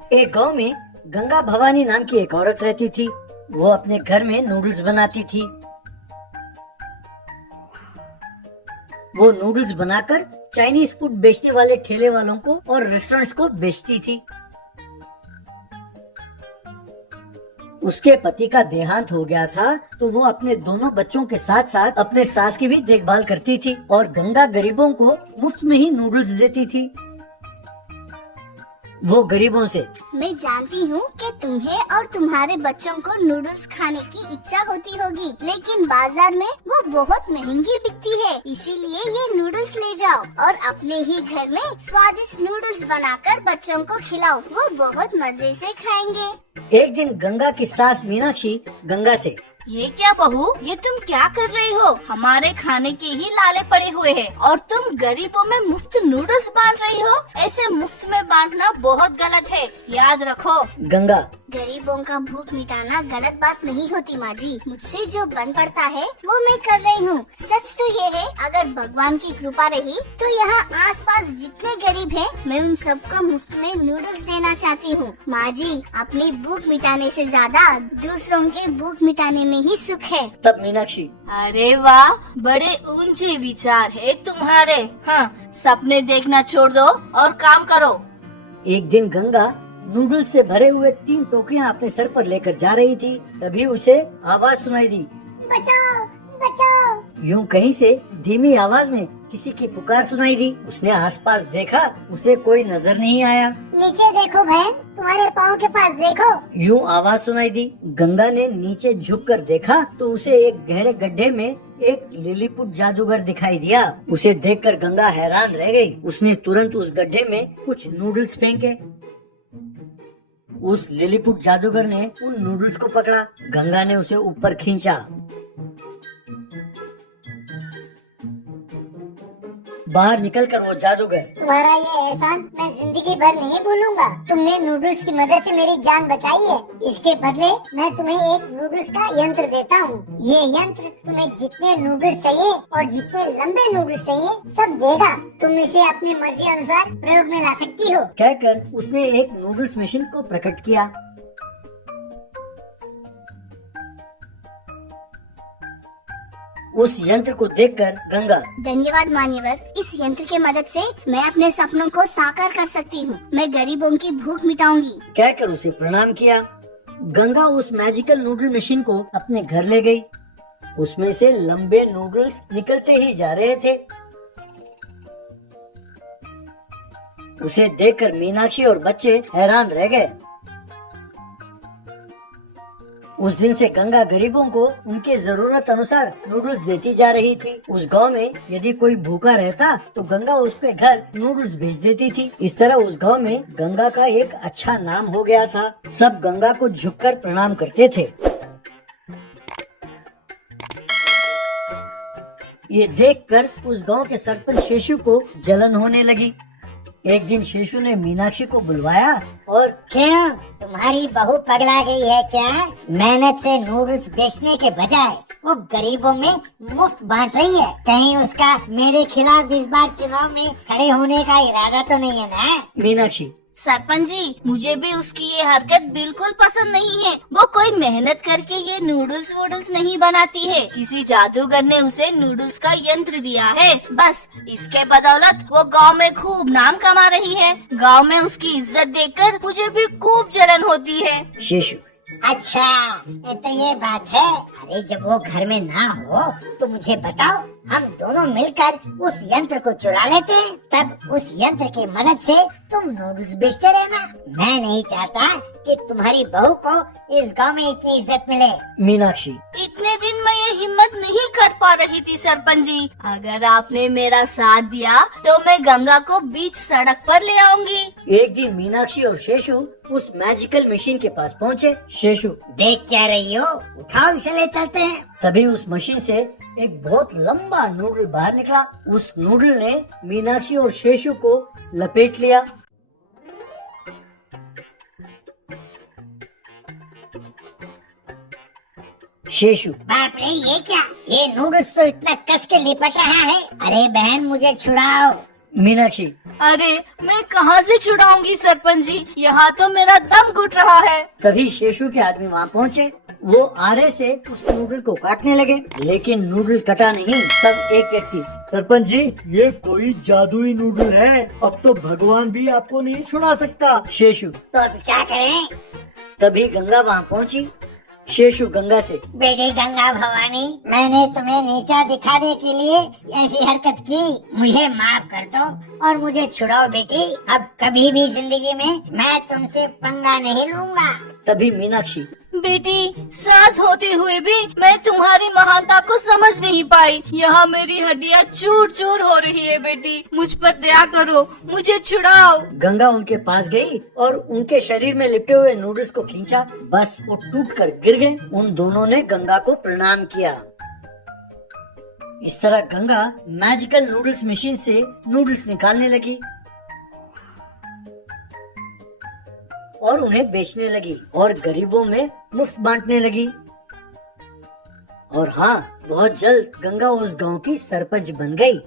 एक गांव में गंगा भवानी नाम की एक औरत रहती थी। वो अपने घर में नूडल्स बनाती थी। वो नूडल्स बनाकर चाइनीज फूड बेचने वाले ठेले वालों को और रेस्टोरेंट्स को बेचती थी। उसके पति का देहांत हो गया था, तो वो अपने दोनों बच्चों के साथ साथ अपने सास की भी देखभाल करती थी और गंगा गरीबों को मुफ्त में ही नूडल्स देती थी। वो गरीबों से, मैं जानती हूँ कि तुम्हें और तुम्हारे बच्चों को नूडल्स खाने की इच्छा होती होगी, लेकिन बाजार में वो बहुत महंगी बिकती है, इसीलिए ये नूडल्स ले जाओ और अपने ही घर में स्वादिष्ट नूडल्स बनाकर बच्चों को खिलाओ, वो बहुत मजे से खाएंगे। एक दिन गंगा की सास मीनाक्षी गंगा से, ये क्या बहू, ये तुम क्या कर रही हो? हमारे खाने के ही लाले पड़े हुए हैं और तुम गरीबों में मुफ्त नूडल्स बांट रही हो। ऐसे मुफ्त में बांटना बहुत गलत है, याद रखो। गंगा, गरीबों का भूख मिटाना गलत बात नहीं होती माँ जी, मुझसे जो बन पड़ता है वो मैं कर रही हूँ। सच तो ये है, अगर भगवान की कृपा रही तो यहाँ आसपास जितने गरीब हैं, मैं उन सबको मुफ्त में नूडल्स देना चाहती हूँ। माँ जी, अपनी भूख मिटाने से ज्यादा दूसरों के भूख मिटाने में ही सुख है। तब मीनाक्षी, अरे वाह, बड़े ऊंचे विचार है तुम्हारे। हाँ, सपने देखना छोड़ दो और काम करो। एक दिन गंगा नूडल्स से भरे हुए 3 टोकरियां अपने सर पर लेकर जा रही थी। तभी उसे आवाज सुनाई दी, बचाओ बचाओ। यूं कहीं से धीमी आवाज में किसी की पुकार सुनाई दी। उसने आसपास देखा, उसे कोई नजर नहीं आया। नीचे देखो बहन, तुम्हारे पाँव के पास देखो। यूं आवाज सुनाई दी। गंगा ने नीचे झुककर देखा तो उसे एक गहरे गड्ढे में एक लिलीपुट जादूगर दिखाई दिया। उसे देखकर गंगा हैरान रह गई। उसने तुरंत उस गड्ढे में कुछ नूडल्स फेंके। उस लिलीपुट जादूगर ने उन नूडल्स को पकड़ा। गंगा ने उसे ऊपर खींचा। बाहर निकलकर वो जादूगर, तुम्हारा ये एहसान मैं जिंदगी भर नहीं भूलूंगा। तुमने नूडल्स की मदद से मेरी जान बचाई है। इसके बदले मैं तुम्हें एक नूडल्स का यंत्र देता हूँ। ये यंत्र तुम्हें जितने नूडल्स चाहिए और जितने लंबे नूडल्स चाहिए सब देगा। तुम इसे अपनी मर्जी अनुसार प्रयोग में ला सकती हो। कहकर उसने एक नूडल्स मशीन को प्रकट किया। उस यंत्र को देखकर गंगा, धन्यवाद मान्यवर, इस यंत्र के मदद से मैं अपने सपनों को साकार कर सकती हूँ। मैं गरीबों की भूख मिटाऊंगी। कहकर उसे प्रणाम किया। गंगा उस मैजिकल नूडल मशीन को अपने घर ले गई। उसमें से लंबे नूडल्स निकलते ही जा रहे थे। उसे देखकर मीनाक्षी और बच्चे हैरान रह गए। उस दिन से गंगा गरीबों को उनके जरूरत अनुसार नूडल्स देती जा रही थी। उस गांव में यदि कोई भूखा रहता तो गंगा उसके घर नूडल्स भेज देती थी। इस तरह उस गांव में गंगा का एक अच्छा नाम हो गया था। सब गंगा को झुककर प्रणाम करते थे। ये देखकर उस गांव के सरपंच शेषु को जलन होने लगी। एक दिन शेषु ने मीनाक्षी को बुलवाया और, क्या तुम्हारी बहू पगला गई है क्या? मेहनत से नूडल्स बेचने के बजाय वो गरीबों में मुफ्त बांट रही है। कहीं उसका मेरे खिलाफ इस बार चुनाव में खड़े होने का इरादा तो नहीं है ना? मीनाक्षी, सरपंच जी, मुझे भी उसकी ये हरकत बिल्कुल पसंद नहीं है। वो कोई मेहनत करके ये नूडल्स वूडल्स नहीं बनाती है। किसी जादूगर ने उसे नूडल्स का यंत्र दिया है। बस इसके बदौलत वो गांव में खूब नाम कमा रही है। गांव में उसकी इज्जत देखकर मुझे भी खूब जलन होती है। शेषु, अच्छा, तो ये बात है। अरे जब वो घर में ना हो तो मुझे बताओ, हम दोनों मिलकर उस यंत्र को चुरा लेते हैं। तब उस यंत्र की मदद से तुम नूडल्स बेचते रहना। मैं नहीं चाहता कि तुम्हारी बहू को इस गांव में इतनी इज्जत मिले। मीनाक्षी, इतने दिन मैं ये हिम्मत नहीं कर पा रही थी सरपंच जी। अगर आपने मेरा साथ दिया तो मैं गंगा को बीच सड़क पर ले आऊंगी। एक दिन मीनाक्षी और शेषु उस मैजिकल मशीन के पास पहुँचे। शेषु, देख क्या रही हो? उठाओ, इसे ले चलते हैं। तभी उस मशीन से एक बहुत लंबा नूडल बाहर निकला। उस नूडल ने मीनाक्षी और शेषु को लपेट लिया। शेषु, बाप रे, ये क्या? ये नूडल्स तो इतना कस के लिपट रहा है। अरे बहन, मुझे छुड़ाओ। मीनाक्षी, अरे मैं कहाँ से छुड़ाऊंगी सरपंच जी, यहाँ तो मेरा दम घुट रहा है। तभी शेषू के आदमी वहाँ पहुँचे। वो आरे से उस नूडल को काटने लगे, लेकिन नूडल कटा नहीं। तब एक व्यक्ति, सरपंच जी, ये कोई जादुई नूडल है, अब तो भगवान भी आपको नहीं छुड़ा सकता। शेषू, तो अब क्या करें? तभी गंगा वहाँ पहुँची। शेषू गंगा से, बेटी गंगा भवानी, मैंने तुम्हें नीचा दिखाने के लिए ऐसी हरकत की, मुझे माफ कर दो और मुझे छुड़ाओ बेटी। अब कभी भी जिंदगी में मैं तुमसे पंगा नहीं लूंगा। तभी मीनाक्षी, बेटी सास होते हुए भी मैं तुम्हारी महानता को समझ नहीं पाई। यहाँ मेरी हड्डियाँ चूर चूर हो रही है बेटी, मुझ पर दया करो, मुझे छुड़ाओ। गंगा उनके पास गई और उनके शरीर में लिपटे हुए नूडल्स को खींचा। बस वो टूटकर गिर गए। उन दोनों ने गंगा को प्रणाम किया। इस तरह गंगा मैजिकल नूडल्स मशीन से नूडल्स निकालने लगी और उन्हें बेचने लगी और गरीबों में मुफ्त बांटने लगी। और हाँ, बहुत जल्द गंगा उस गांव की सरपंच बन गई।